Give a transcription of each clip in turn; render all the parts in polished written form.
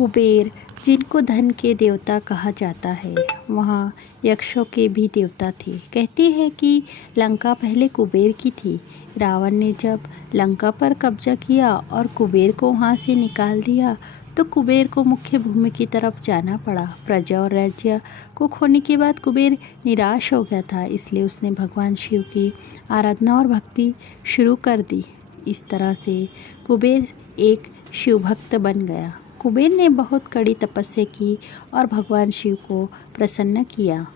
कुबेर, जिनको धन के देवता कहा जाता है, वहाँ यक्षों के भी देवता थे। कहते हैं कि लंका पहले कुबेर की थी। रावण ने जब लंका पर कब्जा किया और कुबेर को वहाँ से निकाल दिया, तो कुबेर को मुख्य भूमि की तरफ जाना पड़ा। प्रजा और राज्य को खोने के बाद कुबेर निराश हो गया था, इसलिए उसने भगवान शिव की आराधना और भक्ति शुरू कर दी। इस तरह से कुबेर एक शिव भक्त बन गया। कुबेर ने बहुत कड़ी तपस्या की और भगवान शिव को प्रसन्न किया।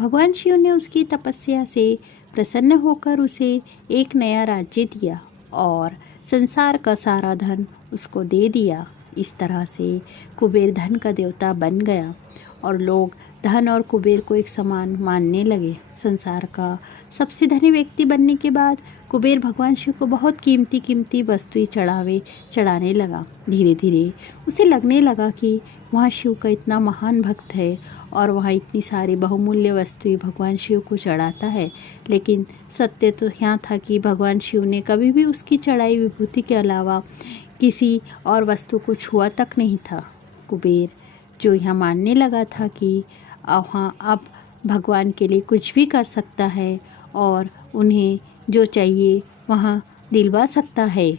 भगवान शिव ने उसकी तपस्या से प्रसन्न होकर उसे एक नया राज्य दिया और संसार का सारा धन उसको दे दिया। इस तरह से कुबेर धन का देवता बन गया और लोग धन और कुबेर को एक समान मानने लगे। संसार का सबसे धनी व्यक्ति बनने के बाद कुबेर भगवान शिव को बहुत कीमती वस्तुएं चढ़ाने लगा। धीरे धीरे उसे लगने लगा कि वहाँ शिव का इतना महान भक्त है और वहाँ इतनी सारी बहुमूल्य वस्तुएं भगवान शिव को चढ़ाता है। लेकिन सत्य तो यहाँ था कि भगवान शिव ने कभी भी उसकी चढ़ाई विभूति के अलावा किसी और वस्तु को छुआ तक नहीं था। कुबेर जो यहाँ मानने लगा था कि वहाँ अब भगवान के लिए कुछ भी कर सकता है और उन्हें जो चाहिए वहाँ दिलवा सकता है।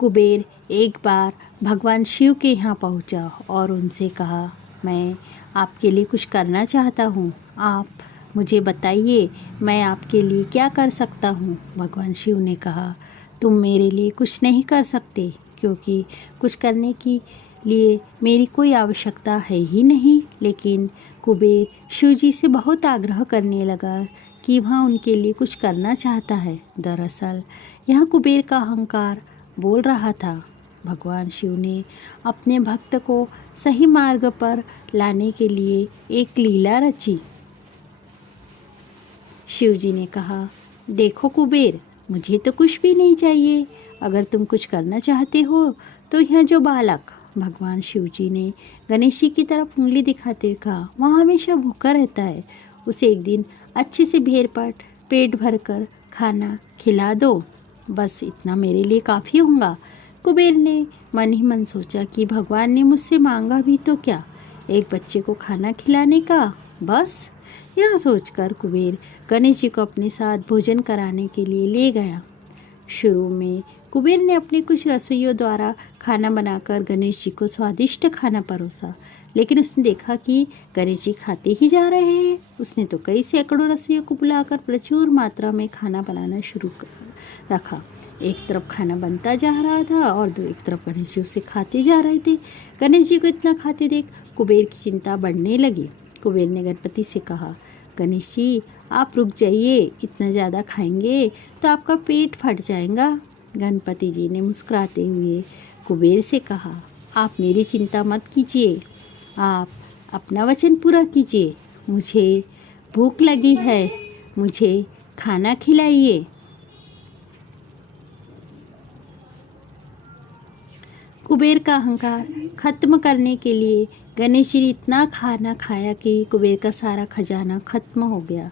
कुबेर एक बार भगवान शिव के यहाँ पहुँचा और उनसे कहा, मैं आपके लिए कुछ करना चाहता हूँ, आप मुझे बताइए मैं आपके लिए क्या कर सकता हूँ। भगवान शिव ने कहा, तुम मेरे लिए कुछ नहीं कर सकते, क्योंकि कुछ करने के लिए मेरी कोई आवश्यकता है ही नहीं। लेकिन कुबेर शिव जी से बहुत आग्रह करने लगा कि वह उनके लिए कुछ करना चाहता है। दरअसल यहाँ कुबेर का अहंकार बोल रहा था। भगवान शिव ने अपने भक्त को सही मार्ग पर लाने के लिए एक लीला रची। शिव जी ने कहा, देखो कुबेर, मुझे तो कुछ भी नहीं चाहिए। अगर तुम कुछ करना चाहते हो तो यह जो बालक, भगवान शिव जी ने गणेश जी की तरफ उंगली दिखाते हुए कहा, वह हमेशा भूखा रहता है, उसे एक दिन अच्छे से पेट भर कर खाना खिला दो, बस इतना मेरे लिए काफ़ी होगा। कुबेर ने मन ही मन सोचा कि भगवान ने मुझसे मांगा भी तो क्या, एक बच्चे को खाना खिलाने का, बस। यह सोचकर कुबेर गणेश जी को अपने साथ भोजन कराने के लिए ले गया। शुरू में कुबेर ने अपने कुछ रसोइयों द्वारा खाना बनाकर गणेश जी को स्वादिष्ट खाना परोसा, लेकिन उसने देखा कि गणेश जी खाते ही जा रहे हैं। उसने तो कई सैकड़ों रसोइयों को बुलाकर प्रचुर मात्रा में खाना बनाना शुरू कर रखा। एक तरफ खाना बनता जा रहा था और एक तरफ गणेश जी उसे खाते जा रहे थे। गणेश जी को इतना खाते देख कुबेर की चिंता बढ़ने लगी। कुबेर ने गणपति से कहा, गणेश जी आप रुक जाइए, इतना ज़्यादा खाएंगे तो आपका पेट फट जाएगा। गणपति जी ने मुस्कुराते हुए कुबेर से कहा, आप मेरी चिंता मत कीजिए, आप अपना वचन पूरा कीजिए। मुझे भूख लगी है, मुझे खाना खिलाइए। कुबेर का अहंकार खत्म करने के लिए गणेश जी ने इतना खाना खाया कि कुबेर का सारा खजाना खत्म हो गया।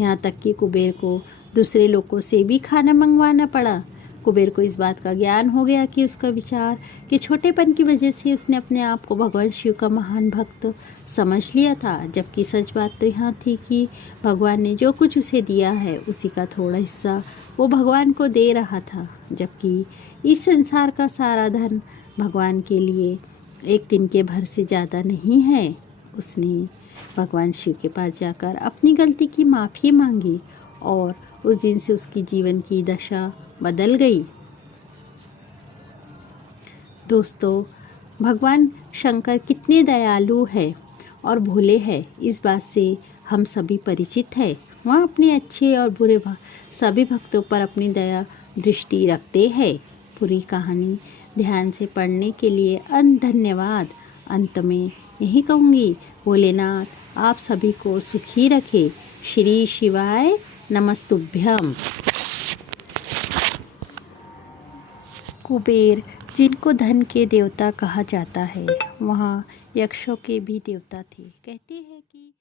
यहाँ तक कि कुबेर को दूसरे लोगों से भी खाना मंगवाना पड़ा। कुबेर को इस बात का ज्ञान हो गया कि उसका विचार के छोटेपन की वजह से उसने अपने आप को भगवान शिव का महान भक्त समझ लिया था, जबकि सच बात तो यहाँ थी कि भगवान ने जो कुछ उसे दिया है उसी का थोड़ा हिस्सा वो भगवान को दे रहा था, जबकि इस संसार का सारा धन भगवान के लिए एक दिन के भर से ज़्यादा नहीं है। उसने भगवान शिव के पास जाकर अपनी गलती की माफ़ी मांगी और उस दिन से उसकी जीवन की दशा बदल गई। दोस्तों, भगवान शंकर कितने दयालु है और भोले हैं, इस बात से हम सभी परिचित हैं। वह अपने अच्छे और बुरे सभी भक्तों पर अपनी दया दृष्टि रखते हैं। पूरी कहानी ध्यान से पढ़ने के लिए धन्यवाद। अंत में यही कहूँगी, भोलेनाथ आप सभी को सुखी रखे। श्री शिवाय नमस्तुभ्यम। कुबेर, जिनको धन के देवता कहा जाता है, वहाँ यक्षों के भी देवता थे। कहते हैं कि